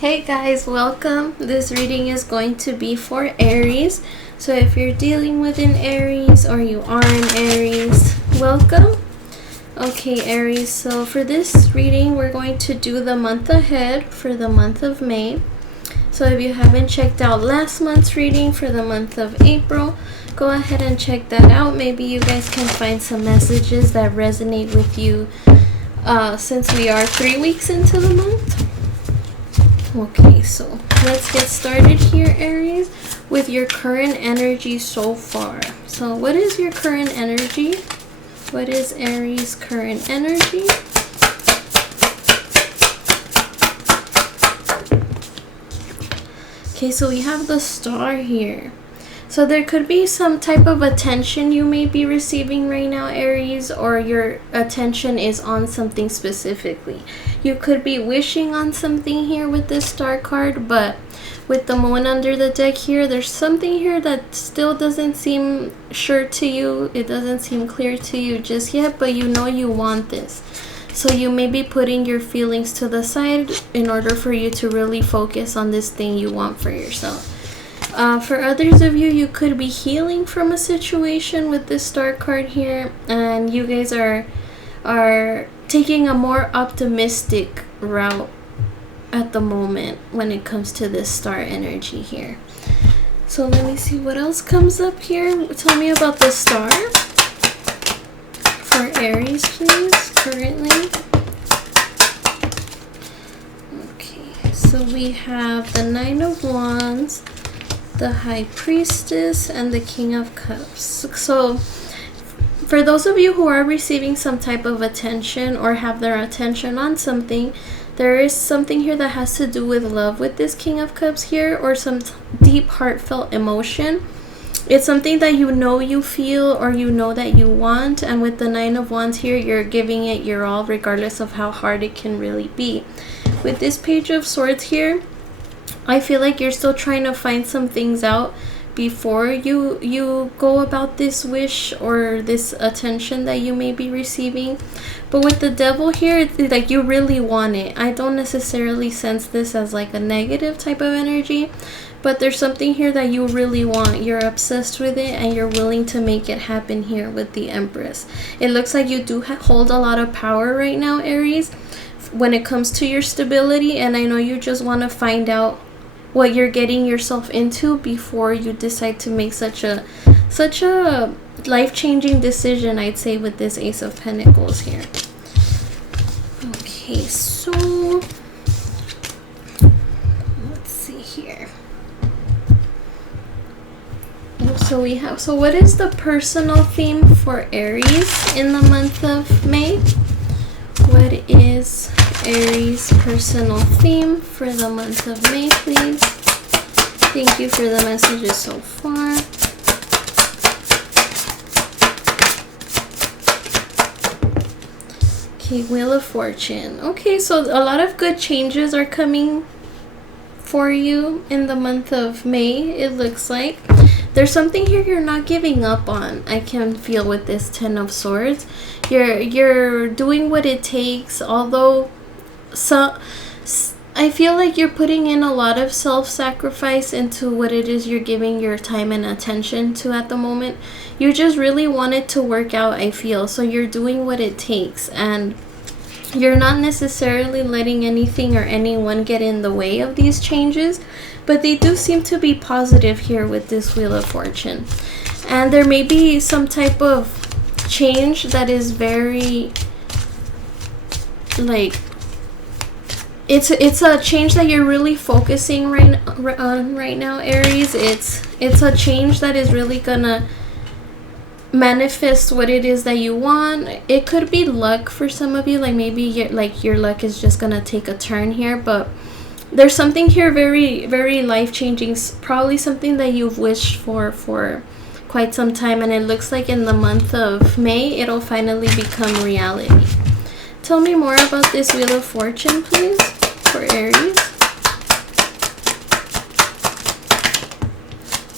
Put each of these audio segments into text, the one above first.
Hey guys, welcome. This reading is going to be for Aries. So if you're dealing with an Aries or you are an Aries, welcome. Okay, Aries, so for this reading, we're going to do the month ahead for the month of May. So if you haven't checked out last month's reading for the month of April, go ahead and check that out. Maybe you guys can find some messages that resonate with you since we are 3 weeks into the month. Okay, so let's get started here, Aries, with your current energy so far. So what is your current energy? What is Aries' current energy? Okay, so we have the Star here. So there could be some type of attention you may be receiving right now, Aries, or your attention is on something specifically. You could be wishing on something here with this Star card, but with the Moon under the deck here, there's something here that still doesn't seem sure to you. It doesn't seem clear to you just yet, but you know you want this. So you may be putting your feelings to the side in order for you to really focus on this thing you want for yourself. For others of you, you could be healing from a situation with this Star card here, and you guys are taking a more optimistic route at the moment when it comes to this Star energy here. So let me see what else comes up here. Tell me about the Star for Aries, please, currently. Okay, so we have the Nine of Wands, the High Priestess, and the King of Cups. So for those of you who are receiving some type of attention or have their attention on something, there is something here that has to do with love with this King of Cups here, or some deep heartfelt emotion. It's something that you know you feel or you know that you want, and with the Nine of Wands here, you're giving it your all regardless of how hard it can really be. With this Page of Swords here, I feel like you're still trying to find some things out before you go about this wish or this attention that you may be receiving. But with the Devil here, it's like you really want it. I don't necessarily sense this as like a negative type of energy, but there's something here that you really want. You're obsessed with it and you're willing to make it happen here with the Empress. It looks like you do hold a lot of power right now, Aries, when it comes to your stability, and I know you just want to find out what you're getting yourself into before you decide to make such a life-changing decision, I'd say, with this Ace of Pentacles here. Okay, so let's see here. So we have, so what is the personal theme for Aries in the month of May? What is Aries' personal theme for the month of May, please? Thank you for the messages so far. Okay, Wheel of Fortune. Okay, so a lot of good changes are coming for you in the month of May, it looks like. There's something here you're not giving up on. I can feel with this Ten of Swords. You're doing what it takes, although I feel like you're putting in a lot of self-sacrifice into what it is you're giving your time and attention to at the moment. You just really want it to work out, I feel. So you're doing what it takes, and you're not necessarily letting anything or anyone get in the way of these changes, but they do seem to be positive here with this Wheel of Fortune. And there may be some type of change that is very, like, it's a change that you're really focusing on right now, Aries. It's a change that is really gonna manifest what it is that you want. It could be luck for some of you, like maybe your luck is just gonna take a turn here, but there's something here very, very life-changing, probably something that you've wished for quite some time, and it looks like in the month of May it'll finally become reality. Tell me more about this Wheel of Fortune, please, for Aries.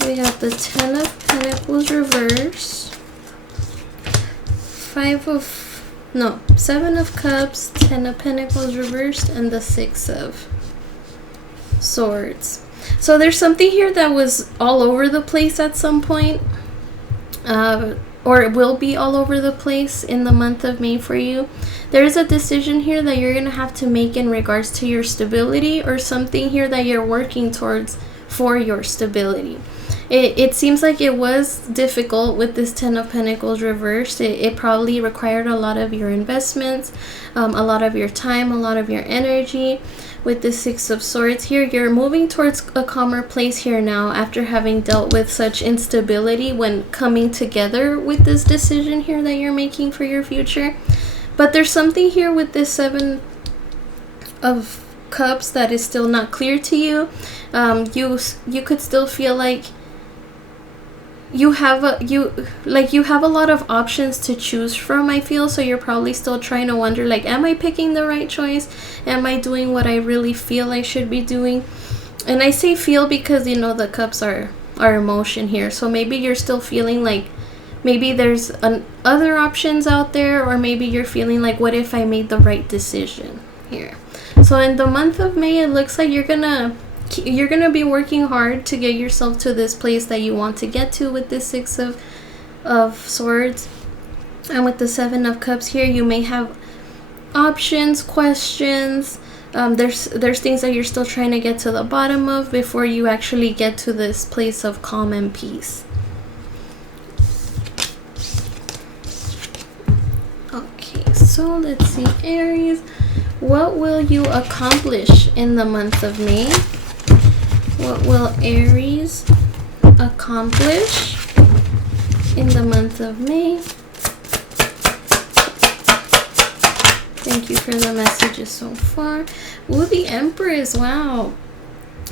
We have the Ten of Pentacles reversed, Seven of Cups, Ten of Pentacles reversed, and the Six of Swords. So there's something here that was all over the place at some point, or it will be all over the place in the month of May for you. There is a decision here that you're going to have to make in regards to your stability, or something here that you're working towards for your stability. It seems like it was difficult with this Ten of Pentacles reversed. It probably required a lot of your investments, a lot of your time, a lot of your energy. With the Six of Swords here, you're moving towards a calmer place here now after having dealt with such instability when coming together with this decision here that you're making for your future. But there's something here with this Seven of Cups that is still not clear to you. You could still feel like you have a lot of options to choose from, I feel. So you're probably still trying to wonder, like, am I picking the right choice? Am I doing what I really feel I should be doing? And I say feel because, you know, the cups are emotion here. So maybe you're still feeling like maybe there's other options out there, or maybe you're feeling like, what if I made the right decision here? So in the month of May, it looks like you're gonna be working hard to get yourself to this place that you want to get to with this Six of Swords. And with the Seven of Cups here, you may have options, questions. There's things that you're still trying to get to the bottom of before you actually get to this place of calm and peace. Okay, so let's see, Aries. What will you accomplish in the month of May? What will Aries accomplish in the month of May? Thank you for the messages so far. Ooh, the Empress. Wow.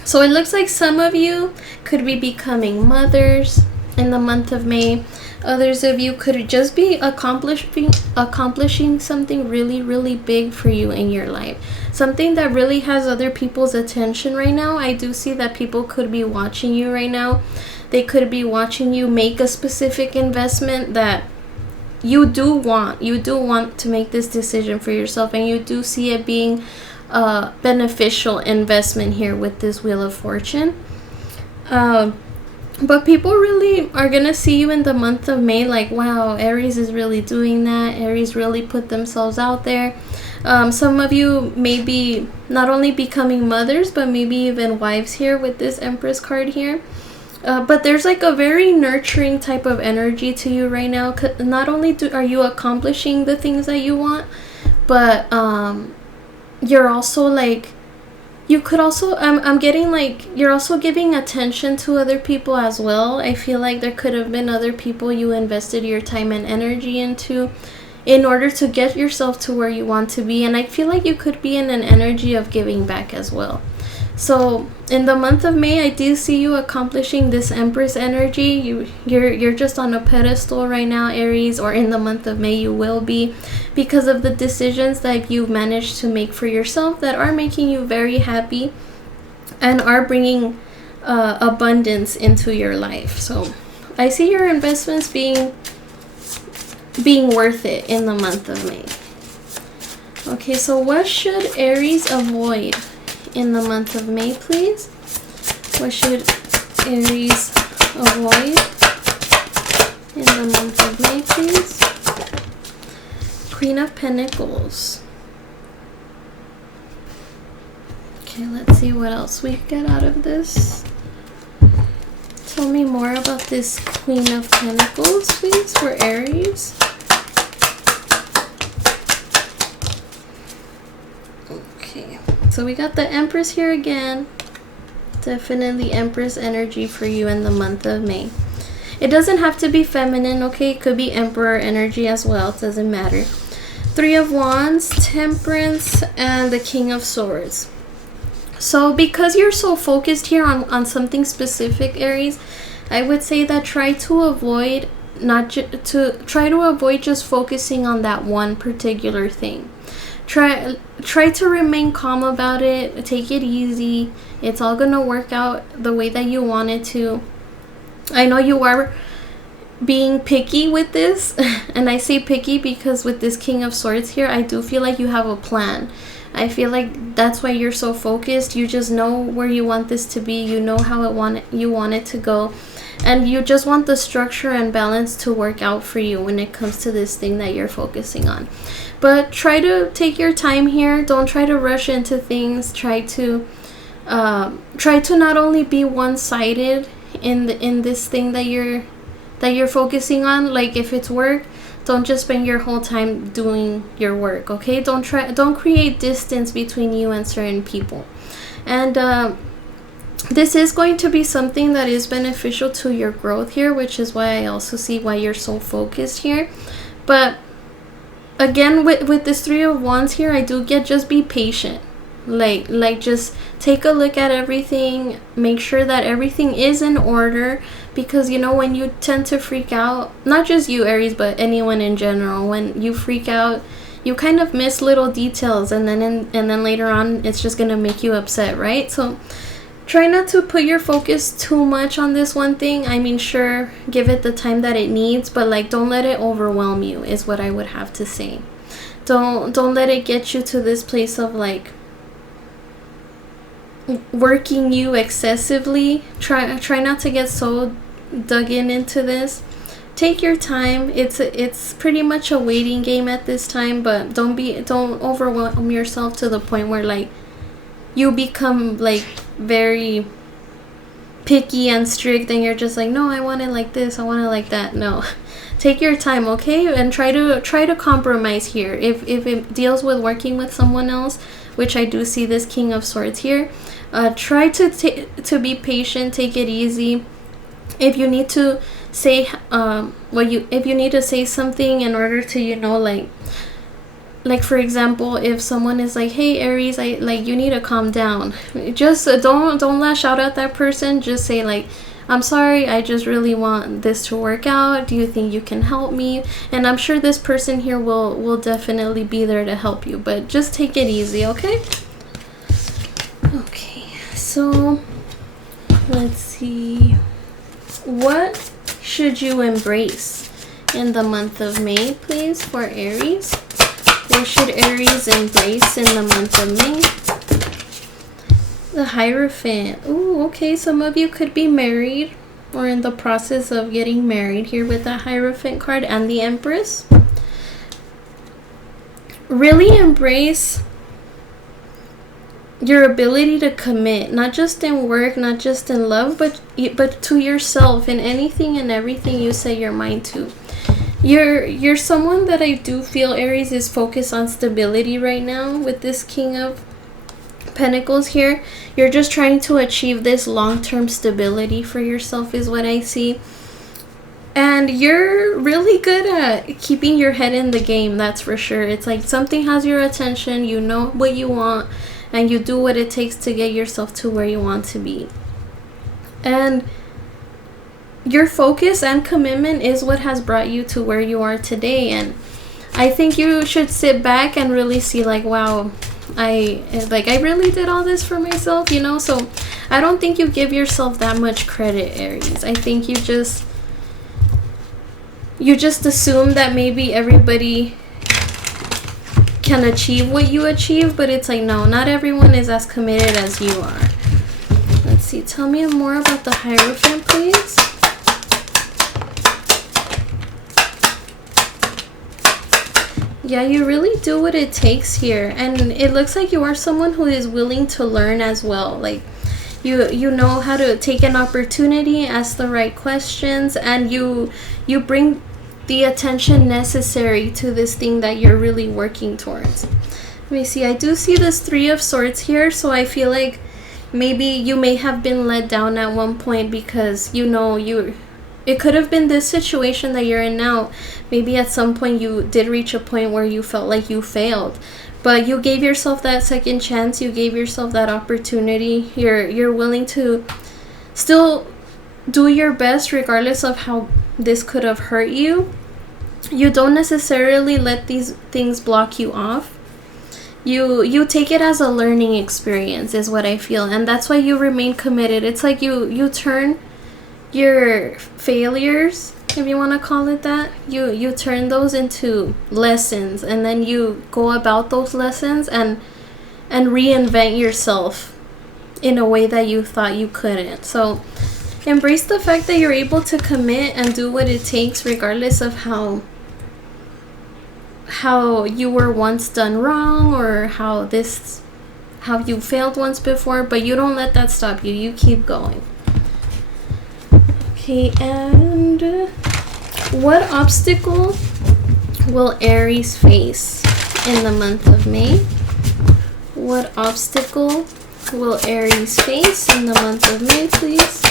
So it looks like some of you could be becoming mothers in the month of May. Others of you could just be accomplishing something really, really big for you in your life. Something that really has other people's attention right now. I do see that people could be watching you right now. They could be watching you make a specific investment that you do want. You do want to make this decision for yourself, and you do see it being a beneficial investment here with this Wheel of Fortune. But people really are going to see you in the month of May like, wow, Aries is really doing that. Aries really put themselves out there. Some of you may be not only becoming mothers, but maybe even wives here with this Empress card here. But there's like a very nurturing type of energy to you right now. Not only are you accomplishing the things that you want, but you're also like, you could also, I'm getting like, you're also giving attention to other people as well. I feel like there could have been other people you invested your time and energy into in order to get yourself to where you want to be. And I feel like you could be in an energy of giving back as well. So in the month of May, I do see you accomplishing this Empress energy. You're just on a pedestal right now, Aries, or in the month of May you will be, because of the decisions that you've managed to make for yourself that are making you very happy and are bringing abundance into your life. So I see your investments being worth it in the month of May. Okay, so what should Aries avoid in the month of May, please? What should Aries avoid in the month of May, please? Queen of Pentacles. Okay, let's see what else we get out of this. Tell me more about this Queen of Pentacles, please, for Aries. Okay. So we got the Empress here again. Definitely Empress energy for you in the month of May. It doesn't have to be feminine, okay? It could be Emperor energy as well. It doesn't matter. Three of Wands, Temperance, and the King of Swords. So because you're so focused here on something specific, Aries, I would say that try to avoid just focusing on that one particular thing. Try to remain calm about it. Take it easy. It's all gonna work out the way that you want it to. I know you are being picky with this, and I say picky because with this King of Swords here, I do feel like you have a plan. I feel like that's why you're so focused. You just know where you want this to be. You know how you want it to go. And you just want the structure and balance to work out for you when it comes to this thing that you're focusing on. But try to take your time here. Don't try to rush into things. Try to not only be one-sided in this thing that you're focusing on. Like if it's work, don't just spend your whole time doing your work, okay? Don't create distance between you and certain people. And this is going to be something that is beneficial to your growth here, which is why I also see why you're so focused here. But again, with this Three of Wands here, I do get just be patient. Like just take a look at everything, make sure that everything is in order, because you know when you tend to freak out, not just you Aries but anyone in general, when you freak out you kind of miss little details, and then later on it's just gonna make you upset, right? So try not to put your focus too much on this one thing. I mean, sure, give it the time that it needs, but like don't let it overwhelm you is what I would have to say. Don't let it get you to this place of like working you excessively. Try not to get so dug into this. Take your time. It's pretty much a waiting game at this time, but don't overwhelm yourself to the point where like you become like very picky and strict and you're just like, no, I want it like this, I want it like that. No. Take your time, okay? And try to compromise here. If it deals with working with someone else, which I do see this King of Swords here, try to be patient, take it easy. If you need to say if you need to say something in order to, you know, like for example, if someone is like, hey Aries, you need to calm down, just don't lash out at that person. Just say like, I'm sorry, I just really want this to work out. Do you think you can help me? And I'm sure this person here will definitely be there to help you, but just take it easy, okay? Okay, so let's see. What should you embrace in the month of May, please, for Aries? What should Aries embrace in the month of May? The Hierophant. Ooh, okay, some of you could be married or in the process of getting married here with the Hierophant card and the Empress. Really embrace your ability to commit, not just in work, not just in love, but to yourself, in anything and everything you set your mind to. You're someone that I do feel, Aries, is focused on stability right now with this King of Pentacles here. You're just trying to achieve this long-term stability for yourself is what I see. And you're really good at keeping your head in the game, that's for sure. It's like something has your attention, you know what you want, and you do what it takes to get yourself to where you want to be. And your focus and commitment is what has brought you to where you are today. And I think you should sit back and really see like, wow, I really did all this for myself, you know? So I don't think you give yourself that much credit, Aries. I think you just assume that maybe everybody can achieve what you achieve, but it's like, no, not everyone is as committed as you are. Let's see, tell me more about the Hierophant, please. Yeah, you really do what it takes here, and it looks like you are someone who is willing to learn as well. Like you know how to take an opportunity, ask the right questions, and you bring the attention necessary to this thing that you're really working towards. Let me see, I do see this Three of Swords here, so I feel like maybe you may have been let down at one point because, you know, it could have been this situation that you're in now. Maybe at some point you did reach a point where you felt like you failed, but you gave yourself that second chance, you gave yourself that opportunity. You're willing to still do your best regardless of how this could have hurt you. You don't necessarily let these things block you off. You take it as a learning experience is what I feel, and that's why you remain committed. It's like you turn your failures, if you want to call it that, you turn those into lessons, and then you go about those lessons and and reinvent yourself in a way that you thought you couldn't. So embrace the fact that you're able to commit and do what it takes, regardless of how you were once done wrong, or how you failed once before, but you don't let that stop you. You keep going. Okay, and what obstacle will Aries face in the month of May? What obstacle will Aries face in the month of May, please?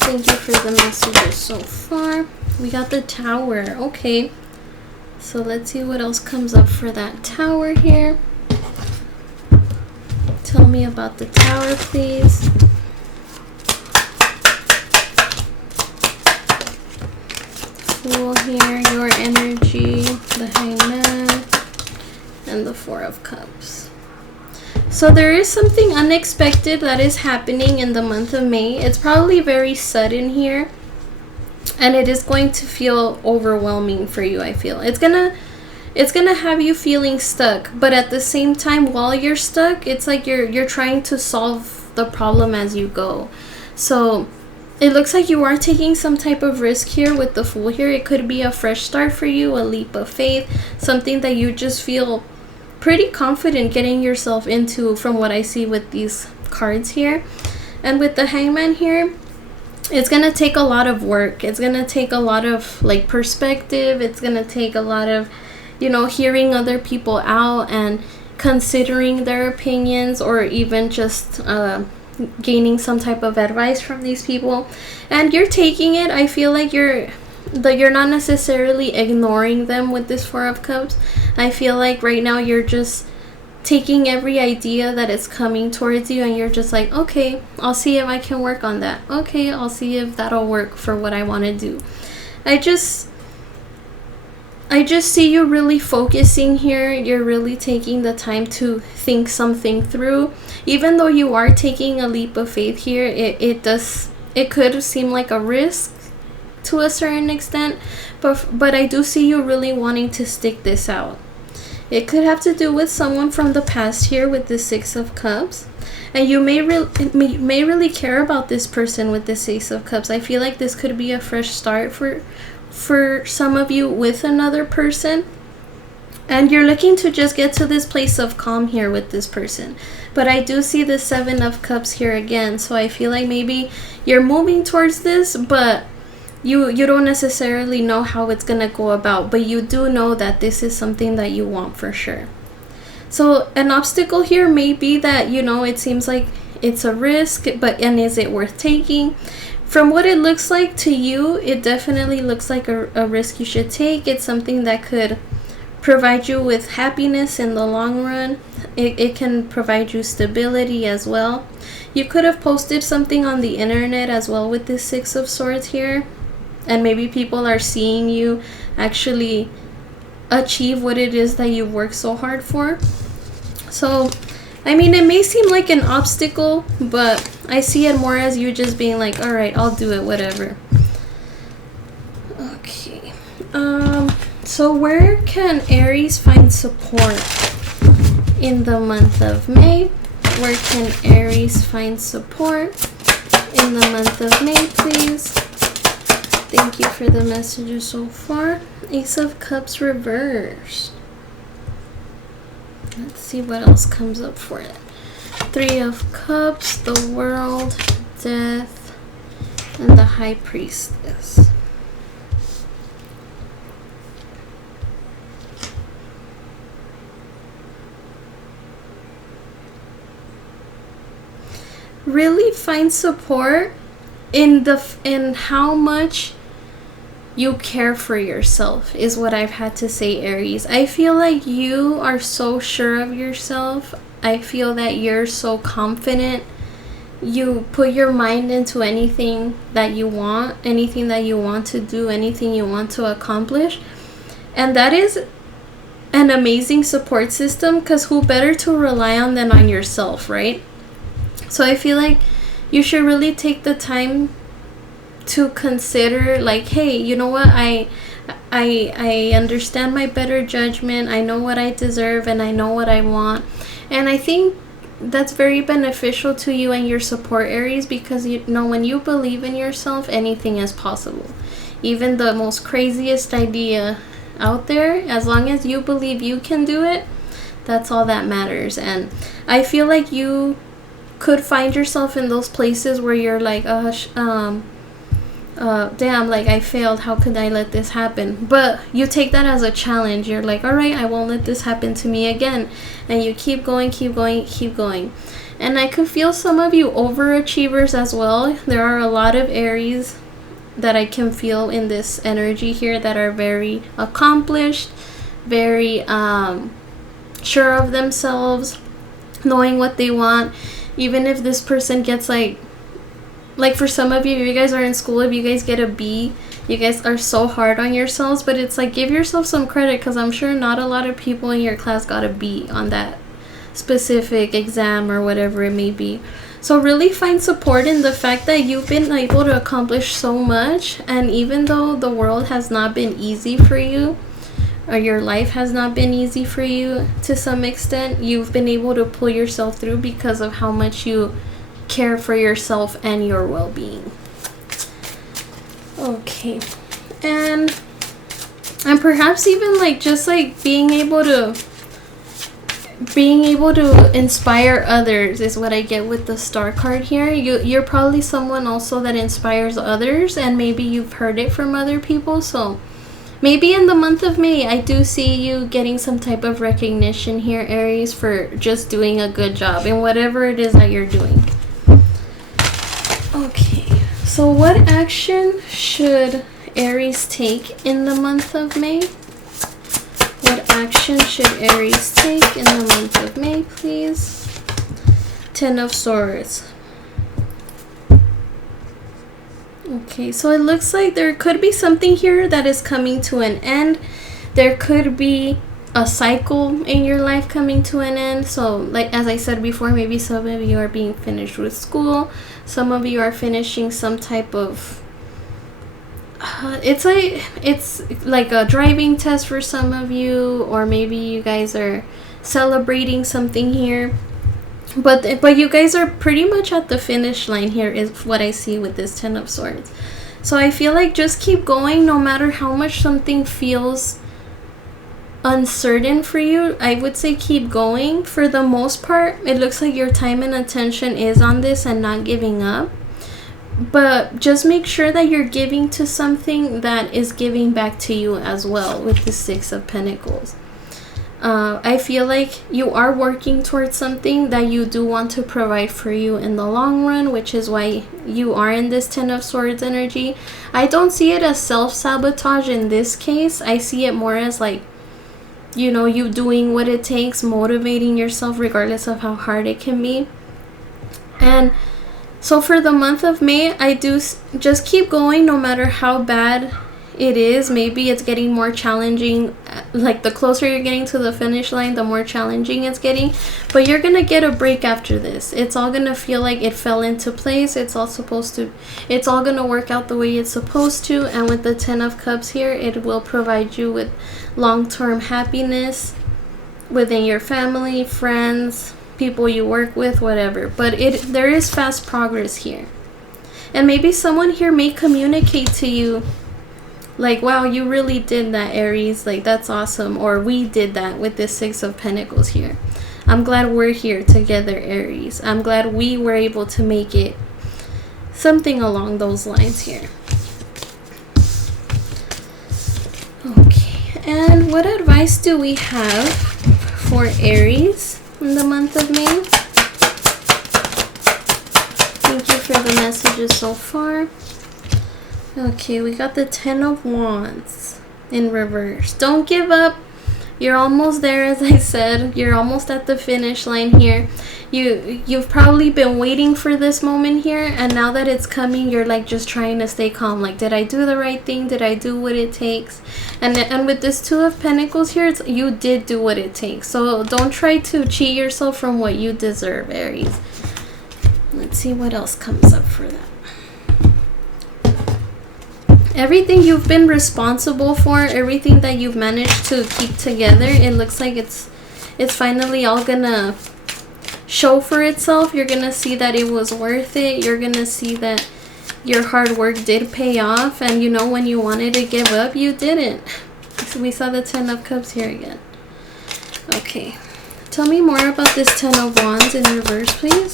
Thank you for the messages so far. We got the Tower. Okay. So let's see what else comes up for that Tower here. Tell me about the Tower, please. Fool here, your energy, the Hangman, and the Four of Cups. So there is something unexpected that is happening in the month of May. It's probably very sudden here, and it is going to feel overwhelming for you. I feel it's gonna have you feeling stuck, but at the same time, while you're stuck, it's like you're trying to solve the problem as you go. So it looks like you are taking some type of risk here with the Fool here. It could be a fresh start for you, a leap of faith, something that you just feel pretty confident getting yourself into, from what I see with these cards here. And with the Hangman here, it's gonna take a lot of work. It's gonna take a lot of like perspective. It's gonna take a lot of, you know, hearing other people out and considering their opinions, or even just gaining some type of advice from these people. And you're taking it. I feel like you're not necessarily ignoring them with this Four of Cups. I feel like right now you're just taking every idea that is coming towards you, and you're just like, okay, I'll see if I can work on that. Okay, I'll see if that'll work for what I want to do. I just see you really focusing here. You're really taking the time to think something through. Even though you are taking a leap of faith here, it could seem like a risk to a certain extent, but I do see you really wanting to stick this out. It could have to do with someone from the past here with the Six of Cups, and you may really care about this person with the Ace of Cups. I feel like this could be a fresh start for some of you with another person, and you're looking to just get to this place of calm here with this person. But I do see the Seven of Cups here again, so I feel like maybe you're moving towards this, but you don't necessarily know how it's gonna go about, but you do know that this is something that you want for sure. So an obstacle here may be that, you know, it seems like it's a risk, and is it worth taking? From what it looks like to you, it definitely looks like a risk you should take. It's something that could provide you with happiness in the long run. It can provide you stability as well. You could have posted something on the internet as well with this Six of Swords here, and maybe people are seeing you actually achieve what it is that you worked so hard for. So I mean, it may seem like an obstacle, but I see it more as you just being like, all right, I'll do it, whatever. Okay. So where can Aries find support in the month of May? Where can Aries find support in the month of May, please? Thank you for the messages so far. Ace of Cups reversed. Let's see what else comes up for it. Three of Cups, the World, Death, and the High Priestess. Really find support in how much you care for yourself is what I've had to say, Aries. I feel like you are so sure of yourself. I feel that you're so confident. You put your mind into anything that you want to do, anything you want to accomplish. And that is an amazing support system, because who better to rely on than on yourself, right? So I feel like you should really take the time to consider, like, hey, you know what, I understand my better judgment, I know what I deserve, and I know what I want, And I think that's very beneficial to you and your support, Aries, because you know when you believe in yourself, anything is possible. Even the most craziest idea out there, as long as you believe you can do it, that's all that matters. And I feel like you could find yourself in those places where you're like, damn, like I failed, how could I let this happen? But you take that as a challenge. You're like, all right, I won't let this happen to me again. And you keep going, keep going, keep going. And I could feel some of you overachievers as well. There are a lot of Aries that I can feel in this energy here that are very accomplished, very sure of themselves, knowing what they want. Even if this person gets like for some of you, you guys are in school, if you guys get a B, you guys are so hard on yourselves, but it's like, give yourself some credit, because I'm sure not a lot of people in your class got a B on that specific exam or whatever it may be. So really find support in the fact that you've been able to accomplish so much, and even though the world has not been easy for you, or your life has not been easy for you to some extent, you've been able to pull yourself through because of how much you care for yourself and your well-being. Okay, and perhaps even like just like being able to inspire others is what I get with the Star card here. You're probably someone also that inspires others, and maybe you've heard it from other people. So maybe in the month of May, I do see you getting some type of recognition here, Aries, for just doing a good job in whatever it is that you're doing. Okay, so what action should Aries take in the month of May? What action should Aries take in the month of May, please? Ten of Swords. Okay, so it looks like there could be something here that is coming to an end. There could be a cycle in your life coming to an end. So like as I said before, maybe some of you are being finished with school, some of you are finishing some type of it's like a driving test for some of you, or maybe you guys are celebrating something here, but you guys are pretty much at the finish line here is what I see with this Ten of Swords. So I feel like just keep going no matter how much something feels uncertain for you. I would say keep going. For the most part, it looks like your time and attention is on this and not giving up, but just make sure that you're giving to something that is giving back to you as well with the Six of Pentacles. I feel like you are working towards something that you do want to provide for you in the long run, which is why you are in this Ten of Swords energy. I don't see it as self-sabotage in this case. I see it more as like, you know, you doing what it takes, motivating yourself regardless of how hard it can be. And so for the month of May, I do just keep going no matter how bad it is. Maybe it's getting more challenging. Like the closer you're getting to the finish line, the more challenging it's getting. But you're going to get a break after this. It's all going to feel like it fell into place. It's all going to work out the way it's supposed to. And with the Ten of Cups here, it will provide you with long-term happiness within your family, friends, people you work with, whatever. But there is fast progress here. And maybe someone here may communicate to you like, wow, you really did that, Aries, like that's awesome, or we did that with this Six of Pentacles here. I'm glad we're here together, Aries. I'm glad we were able to make it. Something along those lines here. Okay, and what advice do we have for Aries in the month of May? Thank you for the messages so far. Okay, we got the Ten of Wands in reverse. Don't give up. You're almost there, as I said. You're almost at the finish line here. You've probably been waiting for this moment here, and now that it's coming, you're like just trying to stay calm. Like, did I do the right thing? Did I do what it takes? And with this Two of Pentacles here, you did do what it takes. So don't try to cheat yourself from what you deserve, Aries. Let's see what else comes up for that. Everything you've been responsible for, everything that you've managed to keep together, it looks like it's finally all gonna show for itself. You're gonna see that it was worth it. You're gonna see that your hard work did pay off, and you know, when you wanted to give up, you didn't. So we saw the 10 of Cups here again. Okay, tell me more about this 10 of Wands in reverse, please.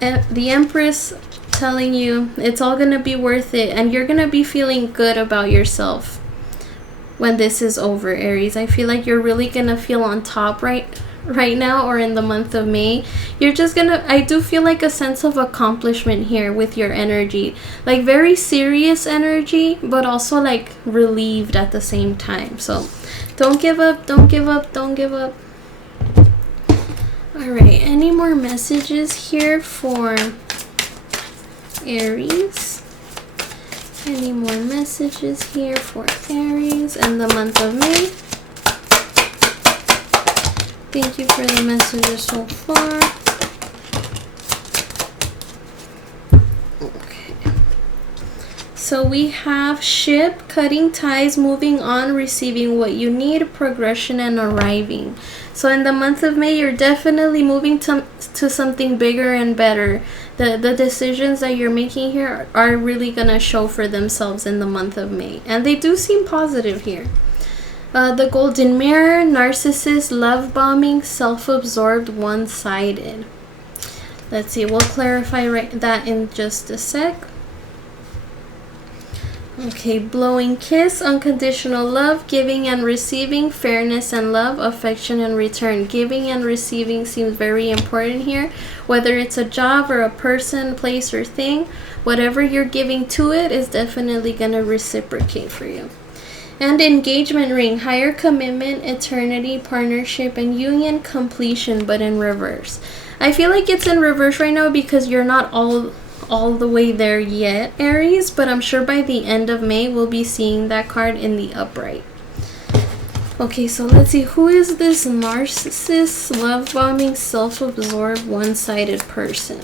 The Empress telling you it's all gonna be worth it, and you're gonna be feeling good about yourself when this is over, Aries. I feel like you're really gonna feel on top right now, or in the month of May. You're just gonna, I do feel like a sense of accomplishment here with your energy, like very serious energy, but also like relieved at the same time. So don't give up, don't give up, don't give up. All right, any more messages here for Aries? Any more messages here for Aries in the month of May? Thank you for the messages so far. Okay. So we have ship, cutting ties, moving on, receiving what you need, progression, and arriving. So in the month of May, you're definitely moving to something bigger and better. The decisions that you're making here are really going to show for themselves in the month of May. And they do seem positive here. The Golden Mirror, narcissist, love bombing, self-absorbed, one-sided. Let's see, we'll clarify that in just a sec. Okay, blowing kiss, unconditional love, giving and receiving, fairness and love, affection and return. Giving and receiving seems very important here. Whether it's a job or a person, place, or thing, whatever you're giving to it is definitely going to reciprocate for you. And engagement ring, higher commitment, eternity, partnership, and union, completion, but in reverse. I feel like it's in reverse right now because you're not all the way there yet, Aries, but I'm sure by the end of May we'll be seeing that card in the upright. Okay, so let's see, who is this narcissist, love bombing, self-absorbed, one-sided person?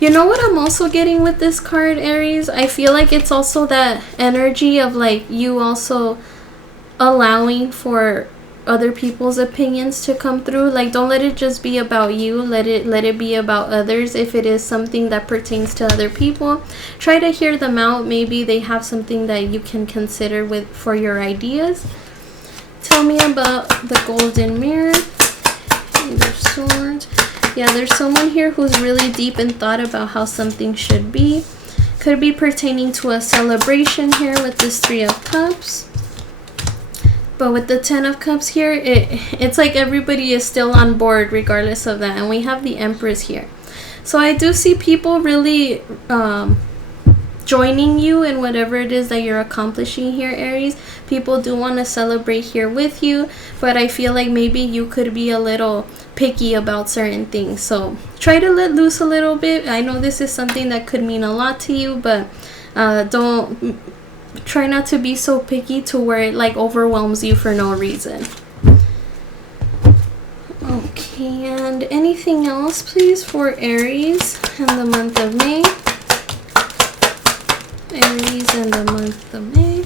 You know what I'm also getting with this card, Aries? I feel like it's also that energy of like you also allowing for other people's opinions to come through. Like, don't let it just be about you. Let it be about others. If it is something that pertains to other people, try to hear them out. Maybe they have something that you can consider for your ideas. Tell me about the Golden Mirror. Eight of Swords. Yeah, there's someone here who's really deep in thought about how something should be. Could be pertaining to a celebration here with this 3 of Cups. But with the 10 of Cups here, it's like everybody is still on board regardless of that. And we have the Empress here. So I do see people really joining you in whatever it is that you're accomplishing here, Aries. People do want to celebrate here with you. But I feel like maybe you could be a little picky about certain things. So try to let loose a little bit. I know this is something that could mean a lot to you. But try not to be so picky to where it like overwhelms you for no reason. Okay, and anything else please for Aries in the month of May? Aries in the month of May.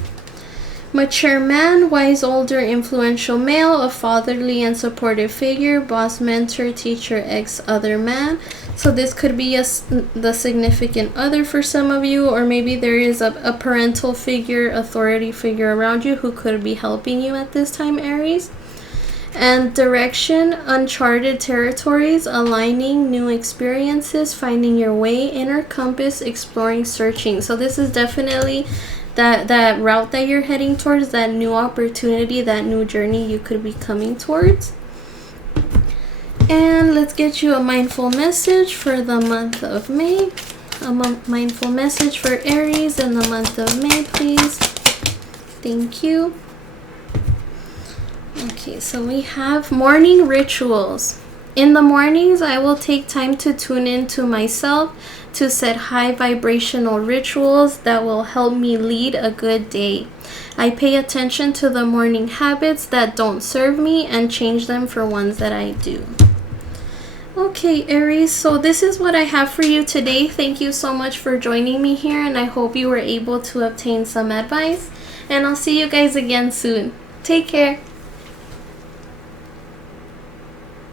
Mature man, wise, older, influential male, a fatherly and supportive figure, boss, mentor, teacher, other man. So this could be the significant other for some of you, or maybe there is a parental figure, authority figure around you who could be helping you at this time, Aries. And direction, uncharted territories, aligning, new experiences, finding your way, inner compass, exploring, searching. So this is definitely that route that you're heading towards, that new opportunity, that new journey you could be coming towards. And let's get you a mindful message for the month of May. A mindful message for Aries in the month of May, please. Thank you. Okay, so we have morning rituals. In the mornings, I will take time to tune into myself, to set high vibrational rituals that will help me lead a good day. I pay attention to the morning habits that don't serve me and change them for ones that I do. Okay, Aries, so this is what I have for you today. Thank you so much for joining me here, and I hope you were able to obtain some advice. And I'll see you guys again soon. Take care.